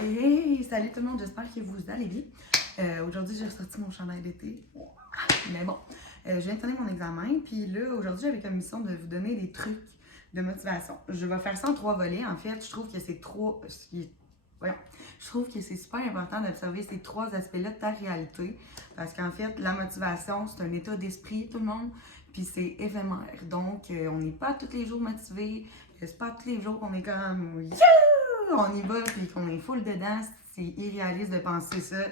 Hey, salut tout le monde, j'espère que vous allez bien. Aujourd'hui, j'ai ressorti mon chandail d'été. Mais bon, je viens de finir mon examen, puis là, aujourd'hui, j'avais comme mission de vous donner des trucs de motivation. Je vais faire ça en 3 volets. En fait, je trouve que c'est trop. Voyons. Je trouve que c'est super important d'observer ces 3 aspects-là de ta réalité. Parce qu'en fait, la motivation, c'est un état d'esprit, tout le monde, puis c'est éphémère. Donc, on n'est pas tous les jours motivé. C'est pas tous les jours qu'on est comme on y va, puis qu'on est full dedans, c'est irréaliste de penser ça.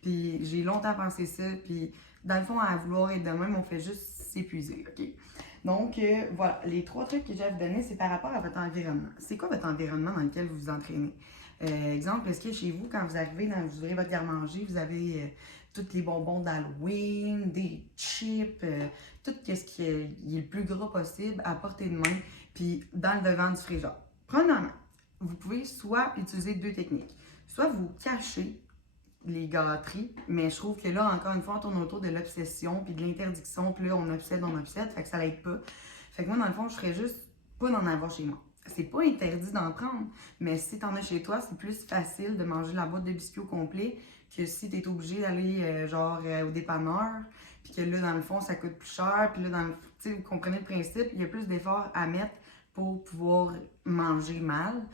Puis j'ai longtemps pensé ça, puis dans le fond, à vouloir être de même, on fait juste s'épuiser, OK? Donc, voilà, les 3 trucs que j'ai à vous donner, c'est par rapport à votre environnement. C'est quoi votre environnement dans lequel vous vous entraînez? Exemple, est-ce que chez vous, quand vous arrivez, vous ouvrez votre garde-manger, vous avez tous les bonbons d'Halloween, des chips, tout ce qui est le plus gras possible à portée de main, puis dans le devant du frigidaire. Premièrement, vous pouvez soit utiliser 2 techniques. Soit vous cachez les gâteries, mais je trouve que là, encore une fois, on tourne autour de l'obsession puis de l'interdiction, puis là, on obsède, fait que ça l'aide pas. Fait que moi, dans le fond, je ferais juste pas d'en avoir chez moi. C'est pas interdit d'en prendre, mais si t'en as chez toi, c'est plus facile de manger la boîte de biscuits au complet que si t'es obligé d'aller au dépanneur, puis que là, dans le fond, ça coûte plus cher, puis là, vous comprenez le principe, il y a plus d'efforts à mettre pour pouvoir manger mal.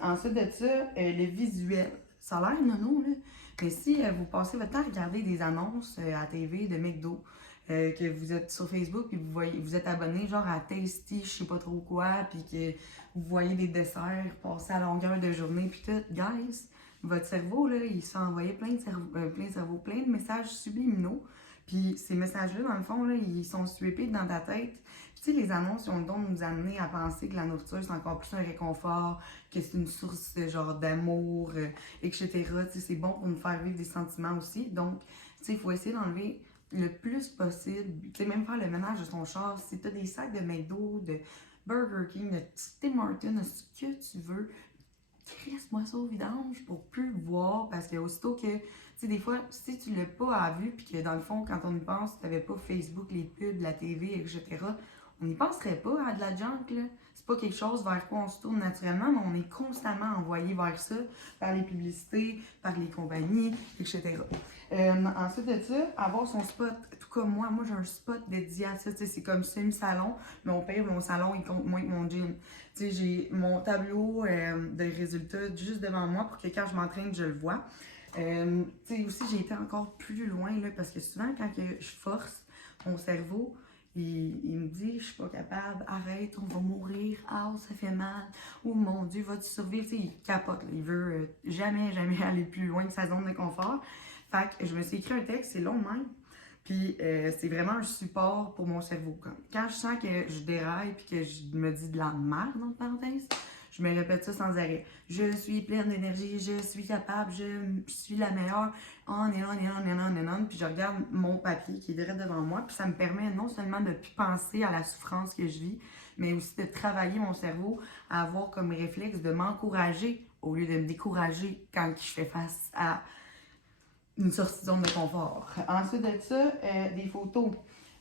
Ensuite de ça, le visuel. Ça a l'air nono, là. Mais si vous passez votre temps à regarder des annonces à TV de McDo, que vous êtes sur Facebook et vous êtes abonné genre à Tasty, je sais pas trop quoi, puis que vous voyez des desserts passer à longueur de journée, puis tout, guys, votre cerveau, là, il s'est envoyé plein de messages subliminaux. Puis ces messages-là, dans le fond, là, ils sont sweepés dans ta tête. Puis, tu sais, les annonces, ils ont le don de nous amener à penser que la nourriture, c'est encore plus un réconfort, que c'est une source genre d'amour, etc. Tu sais, c'est bon pour nous faire vivre des sentiments aussi. Donc, tu sais, il faut essayer d'enlever le plus possible. Tu sais, même faire le ménage de son char. Si tu as des sacs de McDo, de Burger King, de Tim Hortons, ce que tu veux, crisse-moi ça au vidange pour plus le voir. Parce que aussitôt que, tu sais, des fois, si tu l'as pas vu, puis que dans le fond, quand on y pense, tu n'avais pas Facebook, les pubs, la TV, etc., on n'y penserait pas à de la junk, là. C'est pas quelque chose vers quoi on se tourne naturellement, mais on est constamment envoyé vers ça, par les publicités, par les compagnies, etc. Ensuite de ça, avoir son spot. Tout comme moi j'ai un spot dédié à ça. C'est comme semi-salon, mais au pire, mon salon, il compte moins que mon gym. J'ai mon tableau de résultats juste devant moi pour que quand je m'entraîne, je le vois. Aussi, j'ai été encore plus loin là, parce que souvent, quand je force mon cerveau, il me dit, je suis pas capable, arrête, on va mourir, ah, ça fait mal, oh mon Dieu, vas-tu survivre? Il capote, là. Il veut jamais aller plus loin que sa zone de confort. Fait que je me suis écrit un texte, c'est long même, puis c'est vraiment un support pour mon cerveau. Quand je sens que je déraille puis que je me dis de la merde, entre parenthèses, je me répète ça sans arrêt. Je suis pleine d'énergie, je suis capable, je suis la meilleure. On et on. Puis je regarde mon papier qui est direct devant moi. Puis ça me permet non seulement de ne plus penser à la souffrance que je vis, mais aussi de travailler mon cerveau à avoir comme réflexe de m'encourager au lieu de me décourager quand je fais face à une sortie de zone de confort. Ensuite de ça, des photos.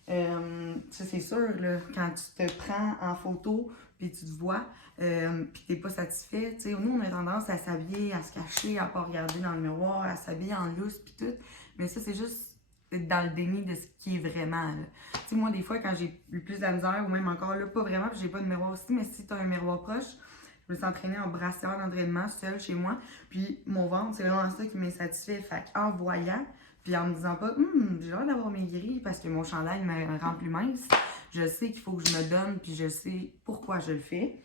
Ça, c'est sûr, là, quand tu te prends en photo, puis tu te vois, puis t'es pas satisfait, tu sais, nous, on a tendance à s'habiller, à se cacher, à pas regarder dans le miroir, à s'habiller en lousse, puis tout. Mais ça, c'est juste dans le déni de ce qui est vraiment, là. Tu sais, moi, des fois, quand j'ai eu plus de la misère, ou même encore là, pas vraiment, puis j'ai pas de miroir aussi, mais si t'as un miroir proche, je me suis entraînée en brassière d'entraînement seule chez moi. Puis mon ventre, c'est vraiment ça qui m'insatisfait. Fait en voyant, puis en me disant pas, j'ai l'air d'avoir maigri parce que mon chandail me rend plus mince, je sais qu'il faut que je me donne, puis je sais pourquoi je le fais.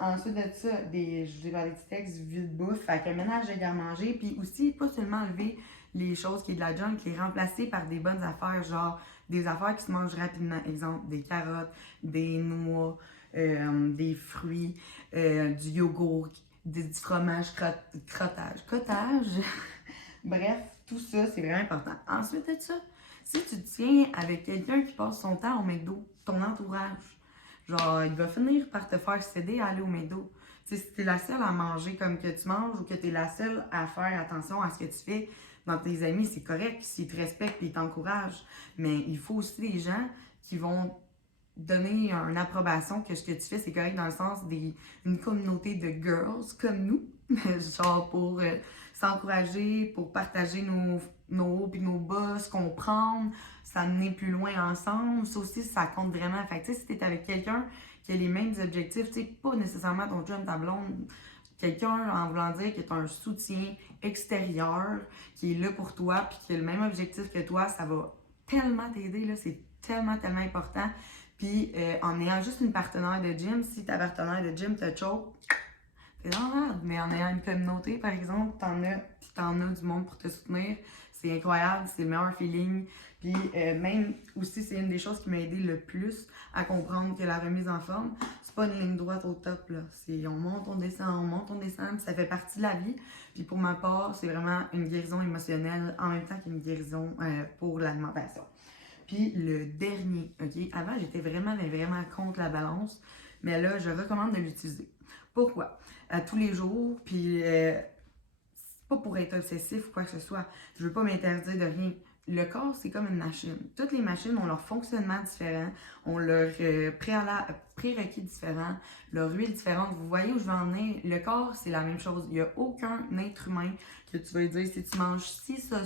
Ensuite de ça, je vous ai parlé du texte, vide bouffe, fait que ménage de garde-manger, puis aussi, pas seulement enlever les choses qui est de la junk, les remplacer par des bonnes affaires, genre des affaires qui se mangent rapidement. Exemple, des carottes, des noix, des fruits, du yogourt, du fromage, cottage. Bref, tout ça, c'est vraiment important. Ensuite de ça, si tu tiens avec quelqu'un qui passe son temps au McDo, ton entourage, genre, il va finir par te faire céder à aller au McDo. Tu sais, si t'es la seule à manger comme que tu manges ou que t'es la seule à faire attention à ce que tu fais dans tes amis, c'est correct s'ils te respectent et ils t'encouragent. Mais il faut aussi des gens qui vont donner une approbation que ce que tu fais, c'est correct dans le sens d'une communauté de girls comme nous. genre pour s'encourager, pour partager nos hauts et nos bas, se comprendre, s'amener plus loin ensemble. Ça aussi, ça compte vraiment. Fait que, tu sais, si t'es avec quelqu'un qui a les mêmes objectifs, tu sais, pas nécessairement ton chum, ta blonde, quelqu'un en voulant dire que tu as un soutien extérieur qui est là pour toi puis qui a le même objectif que toi, ça va tellement t'aider, là, c'est tellement, tellement important. Puis en ayant juste une partenaire de gym, si ta partenaire de gym te choke, t'es dans la merde. Mais en ayant une communauté, par exemple, t'en as du monde pour te soutenir. C'est incroyable, c'est le meilleur feeling. Puis même aussi, c'est une des choses qui m'a aidé le plus à comprendre que la remise en forme, c'est pas une ligne droite au top, là. C'est on monte, on descend, puis ça fait partie de la vie. Puis pour ma part, c'est vraiment une guérison émotionnelle en même temps qu'une guérison pour l'alimentation. Puis le dernier, OK? Avant, j'étais vraiment, mais vraiment contre la balance, mais là, je recommande de l'utiliser. Pourquoi? À tous les jours, puis c'est pas pour être obsessif ou quoi que ce soit. Je veux pas m'interdire de rien. Le corps, c'est comme une machine. Toutes les machines ont leur fonctionnement différent, ont leur prérequis différents, leur huile différente. Vous voyez où je veux en venir? Le corps, c'est la même chose. Il n'y a aucun être humain que tu vas lui dire si tu manges ci, ça,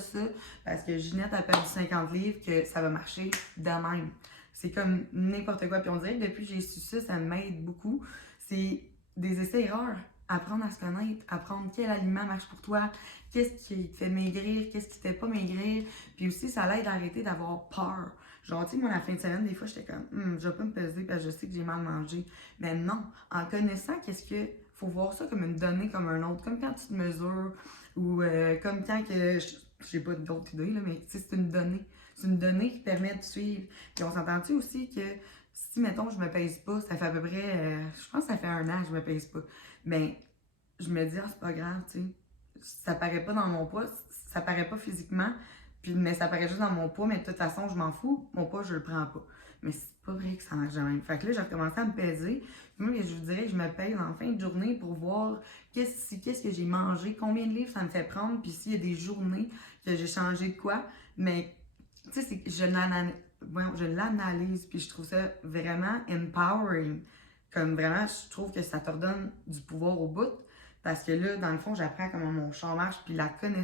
parce que Ginette a perdu 50 livres, que ça va marcher de même. C'est comme n'importe quoi. Puis on dirait que depuis que j'ai su ça, ça m'aide beaucoup. C'est des essais-erreurs. Apprendre à se connaître, apprendre quel aliment marche pour toi, qu'est-ce qui te fait maigrir, qu'est-ce qui te fait pas maigrir. Puis aussi, ça l'aide à arrêter d'avoir peur. Genre, tu sais, moi, la fin de semaine, des fois, j'étais comme, je vais pas me peser parce que je sais que j'ai mal mangé. Mais non, en connaissant qu'est-ce que. Faut voir ça comme une donnée comme un autre. Comme quand tu te mesures ou comme quand que. J'ai pas d'autres idées, là, mais tu sais, c'est une donnée. C'est une donnée qui permet de suivre. Puis on s'entend-tu aussi que si, mettons, je me pèse pas, ça fait à peu près. Je pense que ça fait 1 an que je me pèse pas. Ben, je me dis, ah, c'est pas grave, tu sais. Ça paraît pas dans mon poids, ça paraît pas physiquement, puis, mais ça paraît juste dans mon poids, mais de toute façon, je m'en fous, mon poids, je le prends pas. Mais c'est pas vrai que ça marche de même. Fait que là, j'ai recommencé à me peser. Puis moi, je vous dirais que je me pèse en fin de journée pour voir qu'est-ce que j'ai mangé, combien de livres ça me fait prendre, puis s'il y a des journées que j'ai changé de quoi. Mais, tu sais, je l'analyse, puis je trouve ça vraiment empowering. Comme vraiment, je trouve que ça te redonne du pouvoir au bout. Parce que là, dans le fond, j'apprends comment mon char marche, puis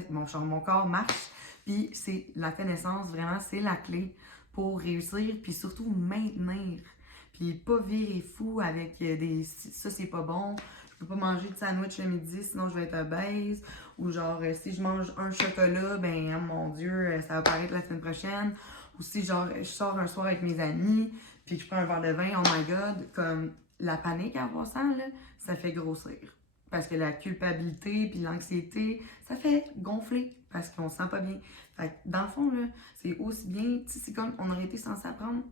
mon corps marche. Puis c'est la connaissance, vraiment, c'est la clé pour réussir, puis surtout maintenir. Puis pas virer fou avec ça, c'est pas bon. Je peux pas manger de sandwich le midi, sinon je vais être obèse. Ou genre, si je mange un chocolat, ben, oh mon Dieu, ça va paraître la semaine prochaine. Ou si genre, je sors un soir avec mes amis, puis que je prends un verre de vin, oh my God, comme la panique en passant, là, ça fait grossir. Parce que la culpabilité puis l'anxiété, ça fait gonfler parce qu'on se sent pas bien. Fait que dans le fond, là, c'est aussi bien, tu sais, c'est comme on aurait été censé apprendre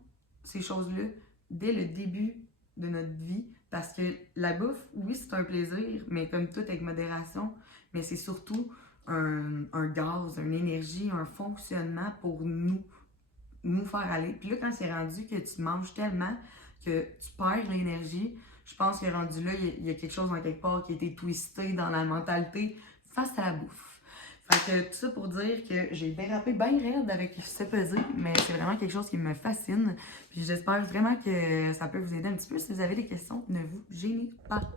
ces choses-là dès le début de notre vie. Parce que la bouffe, oui, c'est un plaisir, mais comme tout avec modération, mais c'est surtout un gaz, une énergie, un fonctionnement pour nous faire aller. Puis là, quand c'est rendu que tu manges tellement que tu perds l'énergie, je pense que rendu là, il y a quelque chose en quelque part qui a été twisté dans la mentalité face à la bouffe. Fait que tout ça pour dire que j'ai dérapé bien raide avec ce pesé, mais c'est vraiment quelque chose qui me fascine. Puis j'espère vraiment que ça peut vous aider un petit peu. Si vous avez des questions, ne vous gênez pas.